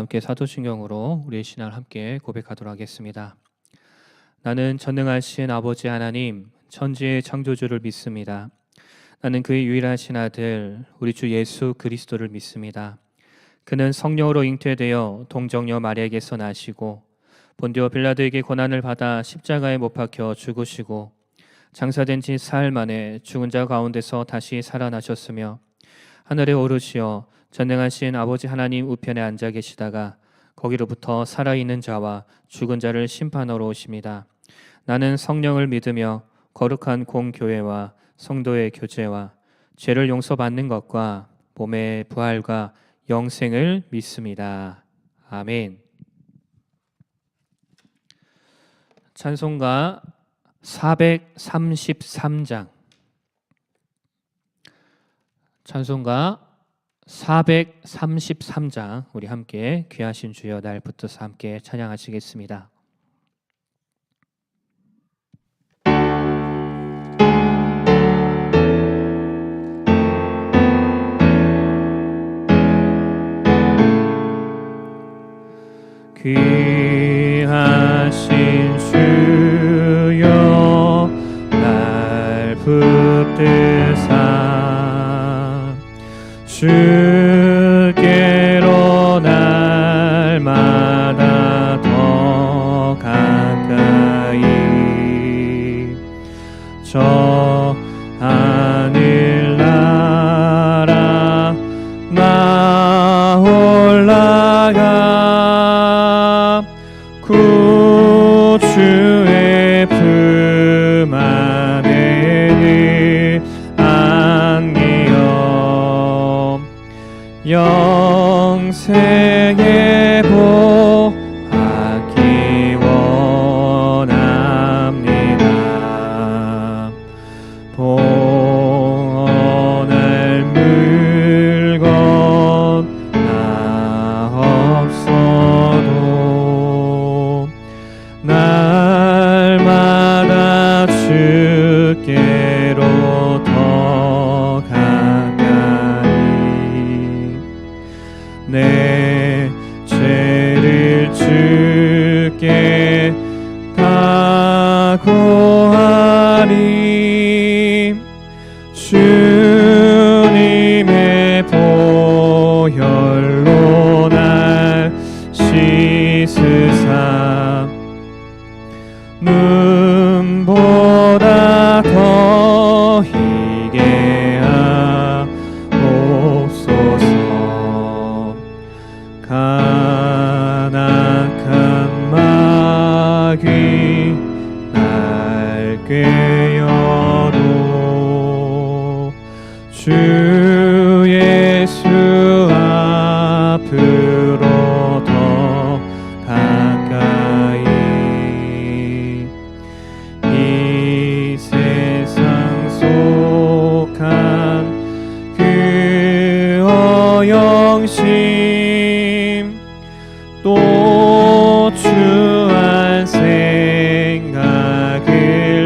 함께 사도신경으로 우리의 신앙을 함께 고백하도록 하겠습니다. 나는 전능하신 아버지 하나님, 천지의 창조주를 믿습니다. 나는 그의 유일하신 아들, 우리 주 예수 그리스도를 믿습니다. 그는 성령으로 잉태되어 동정녀 마리아에게서 나시고 본디오 빌라도에게 고난을 받아 십자가에 못 박혀 죽으시고 장사된 지 사흘 만에 죽은 자 가운데서 다시 살아나셨으며 하늘에 오르시어 전능하신 아버지 하나님 우편에 앉아 계시다가 거기로부터 살아있는 자와 죽은 자를 심판하러 오십니다. 나는 성령을 믿으며 거룩한 공교회와 성도의 교제와 죄를 용서받는 것과 몸의 부활과 영생을 믿습니다. 아멘. 찬송가 433장, 찬송가 433장 우리 함께 귀하신 주여 날 붙들어서 함께 찬양하시겠습니다. 귀하신 주여 날 붙드사 주께로 날마다 더 가까이 저 하늘나라 나 올라가 구주의 품 안에 늘 안기어 영생의 복 받기 원합니다. 보낼 물건 나 없어도 날마다 주께로 더 가까이 내 죄를 주께 다 고하리 주님의 보혈로 날 씻으사 눈보다 더 희게 하옵소서. 가난한 마귀 날 꾀어도 주 예수 앞으로 더 가까이 이 세상 속한 그 어영심 또 주한 생각을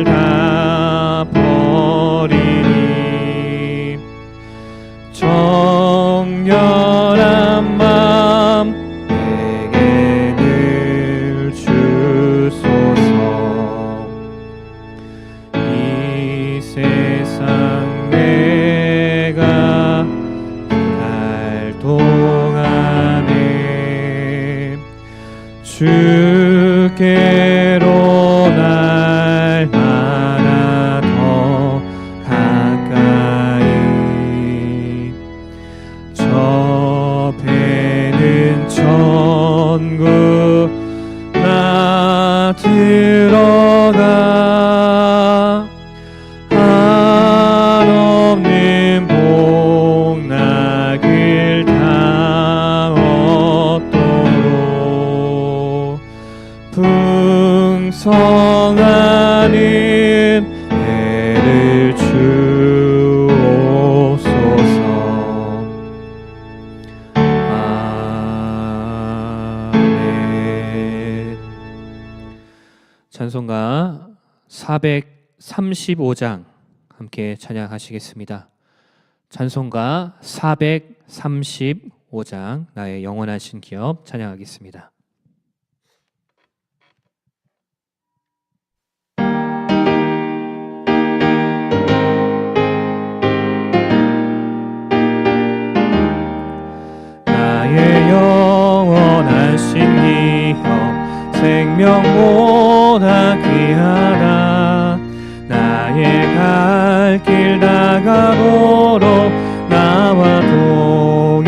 다 버리니 정결한 맘 내게 늘 주소서. 이 세상 내가 갈 동안에 주께로 날마다 더 가까이 저 배는 천국 나 들어가 한없는 복락을 다 얻도록 풍성한 은혜를 주옵소서. 아멘. 찬송가 435장 함께 찬양하시겠습니다. 찬송가 435 5장 나의 영원하신 기업 찬양하겠습니다. 나의 영원하신 기업 생명보다 귀하다. 나의 갈 길 다가도록 나와 동행하소서.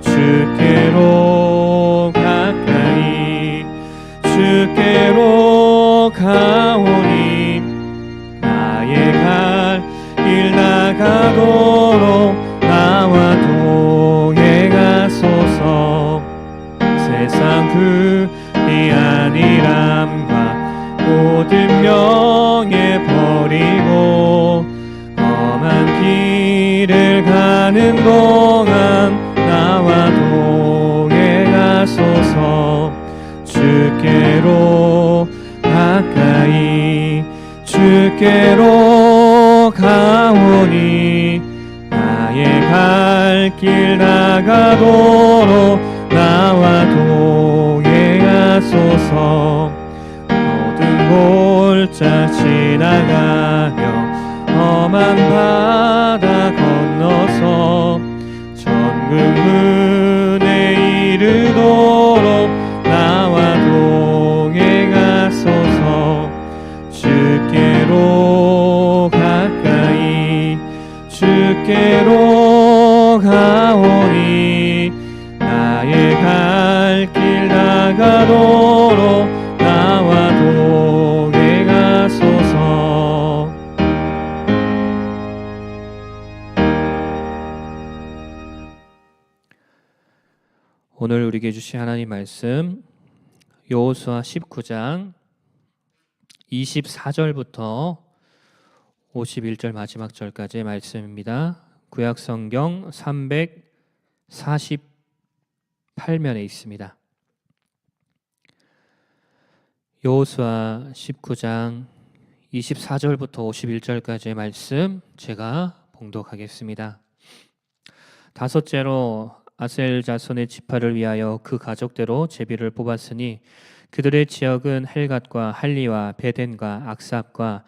주께로 가까이 주께로 가오니 나의 갈 길 다가도록 나와 동행하소서. 세상 그 희한이람과 모든 명예 버리고 험한 길을 가는 동안 나와 동행하소서. 주께로 가까이 주께로 가오니 나의 갈 길 나가도록 나와 동행하소서. 모든 골짜 지나가며 험한 바다 건너서 천국 문에 이르도록 나와 동행하소서. 주께로 가까이 주께로 가오니 나의 갈 길 나가도록 나와 동행하소서. 오늘 우리에게 주신 하나님 말씀 여호수아 19장 24절부터 51절 마지막 절까지의 말씀입니다. 구약성경 348면에 있습니다. 여호수아 19장 24절부터 51절까지의 말씀 제가 봉독하겠습니다. 다섯째로 아셀 자손의 지파를 위하여 그 가족대로 제비를 뽑았으니 그들의 지역은 헬갓과 할리와 베덴과 악삽과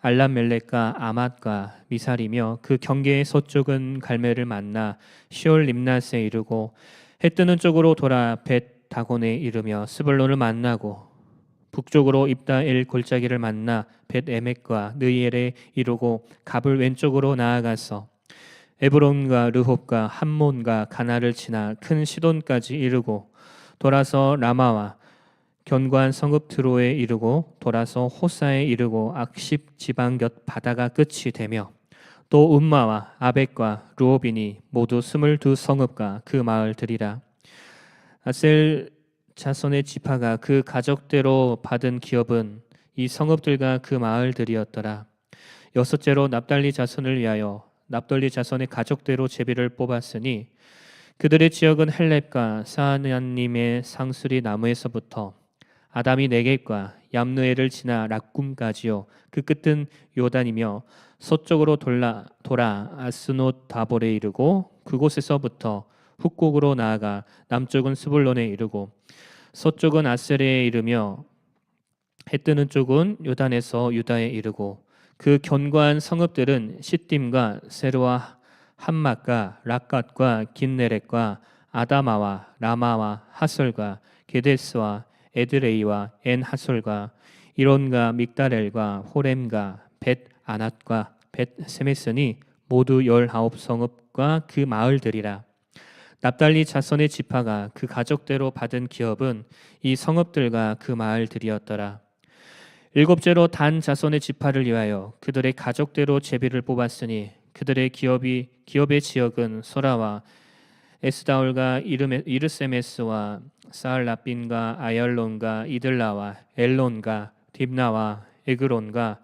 알람멜렉과 아맛과 미살이며 그 경계의 서쪽은 갈멜을 만나 시올 림낫에 이르고 해 뜨는 쪽으로 돌아 벳 다곤에 이르며 스불론을 만나고 북쪽으로 입다엘 골짜기를 만나 벳 에멕과 느엘에 이르고 갑을 왼쪽으로 나아가서 에브론과 르홉과 함몬과 가나를 지나 큰 시돈까지 이르고 돌아서 라마와 견고한 성읍 드로에 이르고 돌아서 호사에 이르고 악십 지방 곁 바다가 끝이 되며 또 음마와 아벡과 루오빈이 모두 22 성읍과 그 마을들이라. 아셀 자손의 지파가 그 가족대로 받은 기업은 이 성읍들과 그 마을들이었더라. 여섯째로 납달리 자손을 위하여 납달리 자손의 가족대로 제비를 뽑았으니 그들의 지역은 헬렙과 사하냐님의 상수리 나무에서부터 아담이 네겝과 얌느엘을 지나 락꿈까지요. 그 끝은 요단이며 서쪽으로 돌아 아스노 다볼에 이르고 그곳에서부터 북곡으로 나아가 남쪽은 스불론에 이르고 서쪽은 아셀에 이르며 해 뜨는 쪽은 요단에서 유다에 이르고 그 견고한 성읍들은 시딤과 세르와 함맛과 락갓과 긴네렛과 아다마와 라마와 하솔과 게데스와 에드레이와 엔 하솔과 이론과 믹다렐과 호렘과 벳 아낫과 벳 세메스니 모두 19 성읍과 그 마을들이라. 납달리 자손의 지파가 그 가족대로 받은 기업은 이 성읍들과 그 마을들이었더라. 일곱째로 단 자손의 지파를 위하여 그들의 가족대로 제비를 뽑았으니 그들의 기업의 지역은 소라와 에스다올과 이르세메스와 사알라빈과 아얄론과 이들라와 엘론과 딥나와 에그론과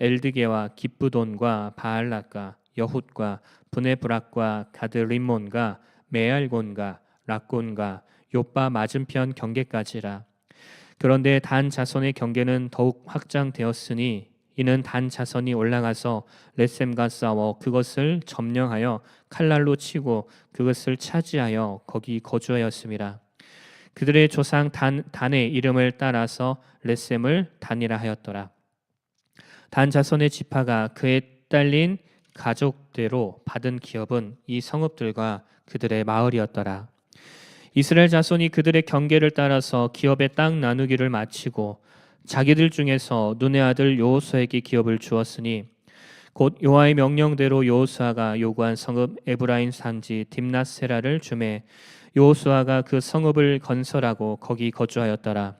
엘드게와 기쁘돈과 바알락과 여훗과 브네브락과 가드림몬과 메알곤과 락곤과 요빠 맞은편 경계까지라. 그런데 단 자손의 경계는 더욱 확장되었으니 이는 단 자손이 올라가서 렛셈과 싸워 그것을 점령하여 칼날로 치고 그것을 차지하여 거기 거주하였습니다. 그들의 조상 단의 이름을 따라서 렛셈을 단이라 하였더라. 단 자손의 지파가 그에 딸린 가족대로 받은 기업은 이 성읍들과 그들의 마을이었더라. 이스라엘 자손이 그들의 경계를 따라서 기업의 땅 나누기를 마치고 자기들 중에서 눈의 아들 여호수아에게 기업을 주었으니 곧 여호와의 명령대로 여호수아가 요구한 성읍 에브라임 산지 딥낫세라를 주매 여호수아가 그 성읍을 건설하고 거기 거주하였더라.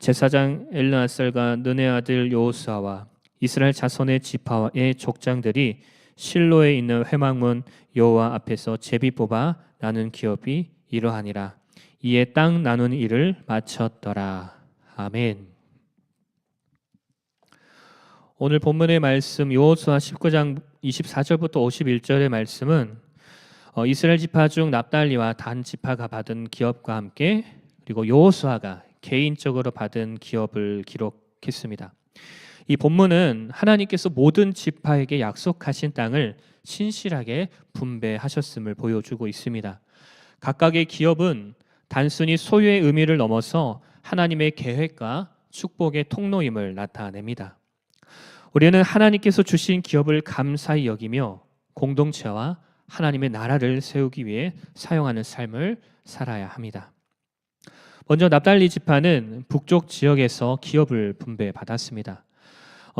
제사장 엘르아살과 눈의 아들 여호수아와 이스라엘 자손의 지파의 족장들이 실로에 있는 회막문 여호와 앞에서 제비 뽑아 나눈 기업이 이러하니라. 이에 땅 나눈 일을 마쳤더라. 아멘. 오늘 본문의 말씀 여호수아 19장 24절부터 51절의 말씀은 이스라엘 지파 중 납달리와 단 지파가 받은 기업과 함께 그리고 여호수아가 개인적으로 받은 기업을 기록했습니다. 이 본문은 하나님께서 모든 지파에게 약속하신 땅을 신실하게 분배하셨음을 보여주고 있습니다. 각각의 기업은 단순히 소유의 의미를 넘어서 하나님의 계획과 축복의 통로임을 나타냅니다. 우리는 하나님께서 주신 기업을 감사히 여기며 공동체와 하나님의 나라를 세우기 위해 사용하는 삶을 살아야 합니다. 먼저 납달리 지파는 북쪽 지역에서 기업을 분배받았습니다.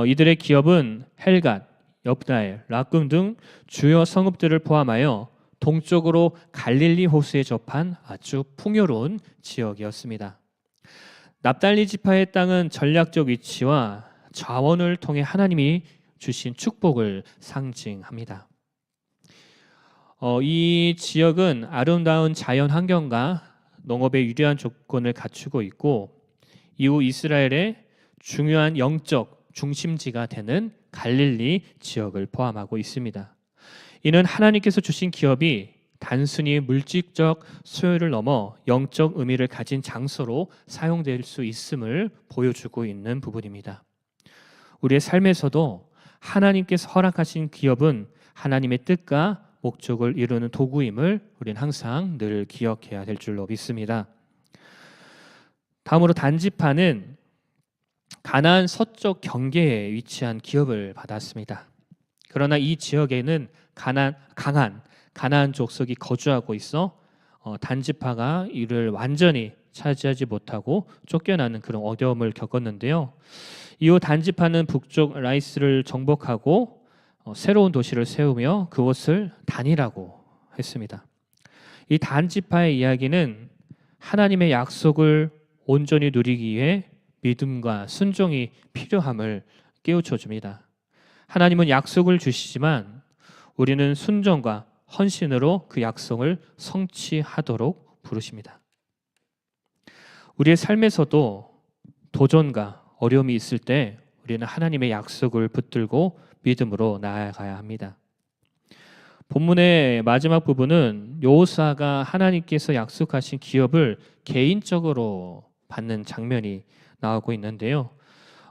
이들의 기업은 헬갓, 엽다엘, 락금 등 주요 성읍들을 포함하여 동쪽으로 갈릴리 호수에 접한 아주 풍요로운 지역이었습니다. 납달리 지파의 땅은 전략적 위치와 자원을 통해 하나님이 주신 축복을 상징합니다. 이 지역은 아름다운 자연 환경과 농업에 유리한 조건을 갖추고 있고 이후 이스라엘의 중요한 영적 중심지가 되는 갈릴리 지역을 포함하고 있습니다. 이는 하나님께서 주신 기업이 단순히 물질적 소유를 넘어 영적 의미를 가진 장소로 사용될 수 있음을 보여주고 있는 부분입니다. 우리의 삶에서도 하나님께서 허락하신 기업은 하나님의 뜻과 목적을 이루는 도구임을 우리는 항상 늘 기억해야 될 줄로 믿습니다. 다음으로 단지파는 가나안 서쪽 경계에 위치한 기업을 받았습니다. 그러나 이 지역에는 강한 가나안 족속이 거주하고 있어 단지파가 이를 완전히 차지하지 못하고 쫓겨나는 그런 어려움을 겪었는데요. 이후 단지파는 북쪽 라이스를 정복하고 새로운 도시를 세우며 그곳을 단이라고 했습니다. 이 단지파의 이야기는 하나님의 약속을 온전히 누리기 위해 믿음과 순종이 필요함을 깨우쳐 줍니다. 하나님은 약속을 주시지만 우리는 순종과 헌신으로 그 약속을 성취하도록 부르십니다. 우리의 삶에서도 도전과 어려움이 있을 때 우리는 하나님의 약속을 붙들고 믿음으로 나아가야 합니다. 본문의 마지막 부분은 여호수아가 하나님께서 약속하신 기업을 개인적으로 받는 장면이 나오고 있는데요.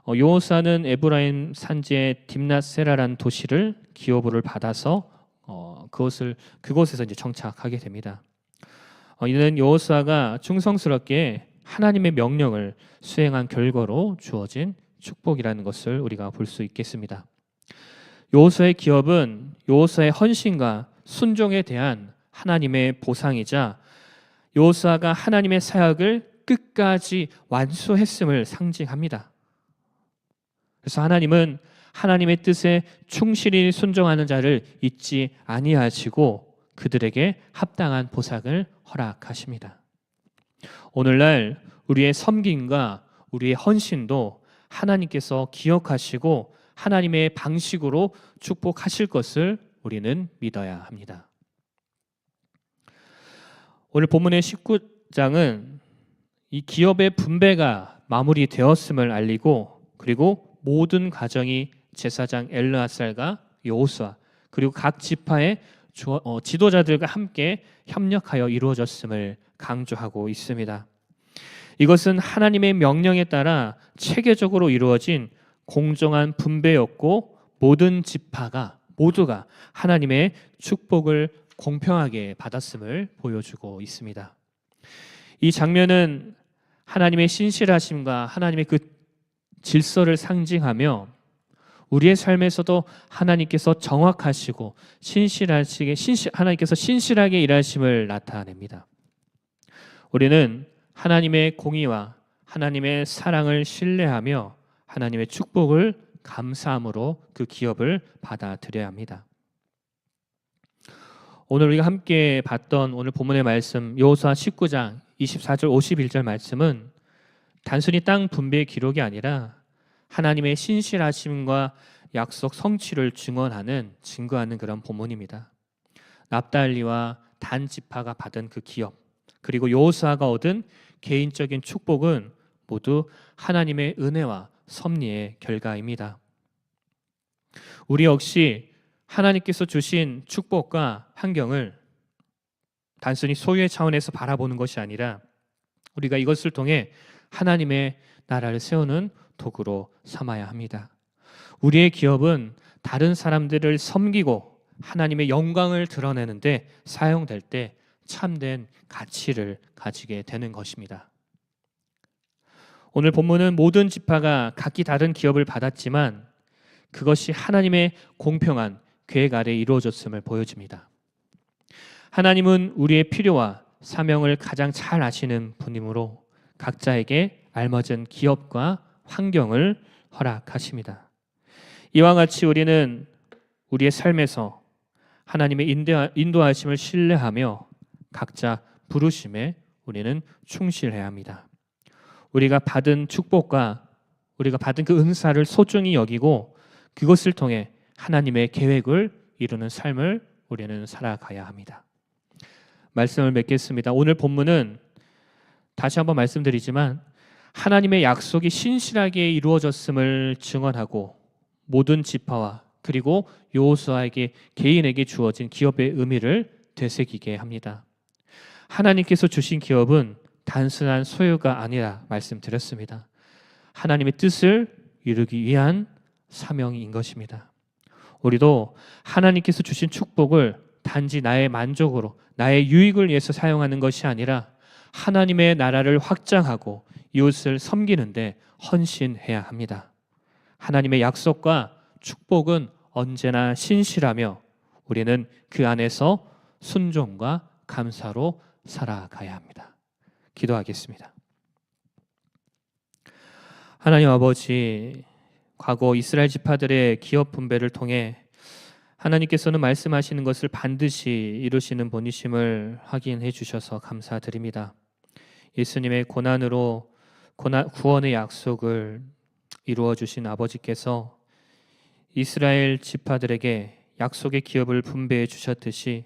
여호수아는 에브라임 산지의 딥낫세라라는 도시를 기업으로 받아서 그곳에서 이제 정착하게 됩니다. 이는 여호수아가 충성스럽게 하나님의 명령을 수행한 결과로 주어진 축복이라는 것을 우리가 볼 수 있겠습니다. 여호수아의 기업은 여호수아의 헌신과 순종에 대한 하나님의 보상이자 여호수아가 하나님의 사역을 끝까지 완수했음을 상징합니다. 그래서 하나님은 하나님의 뜻에 충실히 순종하는 자를 잊지 아니하시고 그들에게 합당한 보상을 허락하십니다. 오늘날 우리의 섬김과 우리의 헌신도 하나님께서 기억하시고 하나님의 방식으로 축복하실 것을 우리는 믿어야 합니다. 오늘 본문의 19장은 이 기업의 분배가 마무리되었음을 알리고 그리고 모든 과정이 제사장 엘르아살과 여호수아 그리고 각 지파의 지도자들과 함께 협력하여 이루어졌음을 강조하고 있습니다. 이것은 하나님의 명령에 따라 체계적으로 이루어진 공정한 분배였고 모든 지파가 모두가 하나님의 축복을 공평하게 받았음을 보여주고 있습니다. 이 장면은 하나님의 신실하심과 하나님의 그 질서를 상징하며 우리의 삶에서도 하나님께서 정확하시고 하나님께서 신실하게 일하심을 나타냅니다. 우리는 하나님의 공의와 하나님의 사랑을 신뢰하며 하나님의 축복을 감사함으로 그 기업을 받아들여야 합니다. 오늘 우리가 함께 봤던 오늘 본문의 말씀 여호수아 19장 24절 51절 말씀은 단순히 땅 분배의 기록이 아니라 하나님의 신실하심과 약속 성취를 증거하는 그런 본문입니다. 납달리와 단 지파가 받은 그 기업, 그리고 여호수아가 얻은 개인적인 축복은 모두 하나님의 은혜와 섭리의 결과입니다. 우리 역시 하나님께서 주신 축복과 환경을 단순히 소유의 차원에서 바라보는 것이 아니라 우리가 이것을 통해 하나님의 나라를 세우는 도구로 삼아야 합니다. 우리의 기업은 다른 사람들을 섬기고 하나님의 영광을 드러내는데 사용될 때 참된 가치를 가지게 되는 것입니다. 오늘 본문은 모든 지파가 각기 다른 기업을 받았지만 그것이 하나님의 공평한 계획 아래 이루어졌음을 보여줍니다. 하나님은 우리의 필요와 사명을 가장 잘 아시는 분이므로 각자에게 알맞은 기업과 환경을 허락하십니다. 이와 같이 우리는 우리의 삶에서 하나님의 인도하심을 신뢰하며 각자 부르심에 우리는 충실해야 합니다. 우리가 받은 축복과 우리가 받은 그 은사를 소중히 여기고 그것을 통해 하나님의 계획을 이루는 삶을 우리는 살아가야 합니다. 말씀을 맺겠습니다. 오늘 본문은 다시 한번 말씀드리지만 하나님의 약속이 신실하게 이루어졌음을 증언하고 모든 지파와 그리고 여호수아에게 개인에게 주어진 기업의 의미를 되새기게 합니다. 하나님께서 주신 기업은 단순한 소유가 아니라 말씀드렸습니다. 하나님의 뜻을 이루기 위한 사명인 것입니다. 우리도 하나님께서 주신 축복을 단지 나의 만족으로 나의 유익을 위해서 사용하는 것이 아니라 하나님의 나라를 확장하고 이웃을 섬기는데 헌신해야 합니다. 하나님의 약속과 축복은 언제나 신실하며 우리는 그 안에서 순종과 감사로 살아가야 합니다. 기도하겠습니다. 하나님 아버지, 과거 이스라엘 지파들의 기업 분배를 통해 하나님께서는 말씀하시는 것을 반드시 이루시는 분이심을 확인해 주셔서 감사드립니다. 예수님의 고난으로 구원의 약속을 이루어 주신 아버지께서 이스라엘 지파들에게 약속의 기업을 분배해 주셨듯이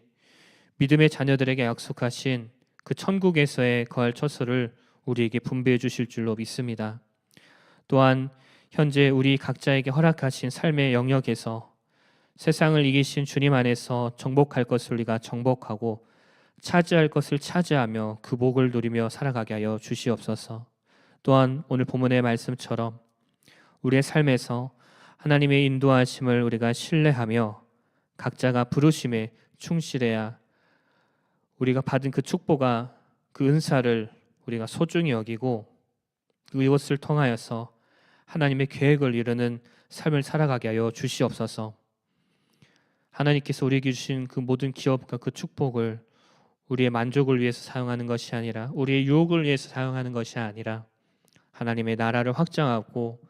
믿음의 자녀들에게 약속하신 그 천국에서의 거할 처소를 우리에게 분배해 주실 줄로 믿습니다. 또한 현재 우리 각자에게 허락하신 삶의 영역에서 세상을 이기신 주님 안에서 정복할 것을 우리가 정복하고 차지할 것을 차지하며 그 복을 누리며 살아가게 하여 주시옵소서. 또한 오늘 본문의 말씀처럼 우리의 삶에서 하나님의 인도하심을 우리가 신뢰하며 각자가 부르심에 충실해야 우리가 받은 그 축복과 그 은사를 우리가 소중히 여기고 이것을 통하여서 하나님의 계획을 이루는 삶을 살아가게 하여 주시옵소서. 하나님께서 우리에게 주신 그 모든 기업과 그 축복을 우리의 만족을 위해서 사용하는 것이 아니라 우리의 유혹을 위해서 사용하는 것이 아니라 하나님의 나라를 확장하고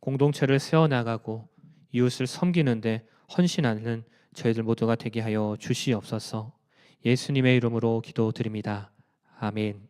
공동체를 세워나가고 이웃을 섬기는데 헌신하는 저희들 모두가 되게 하여 주시옵소서. 예수님의 이름으로 기도드립니다. 아멘.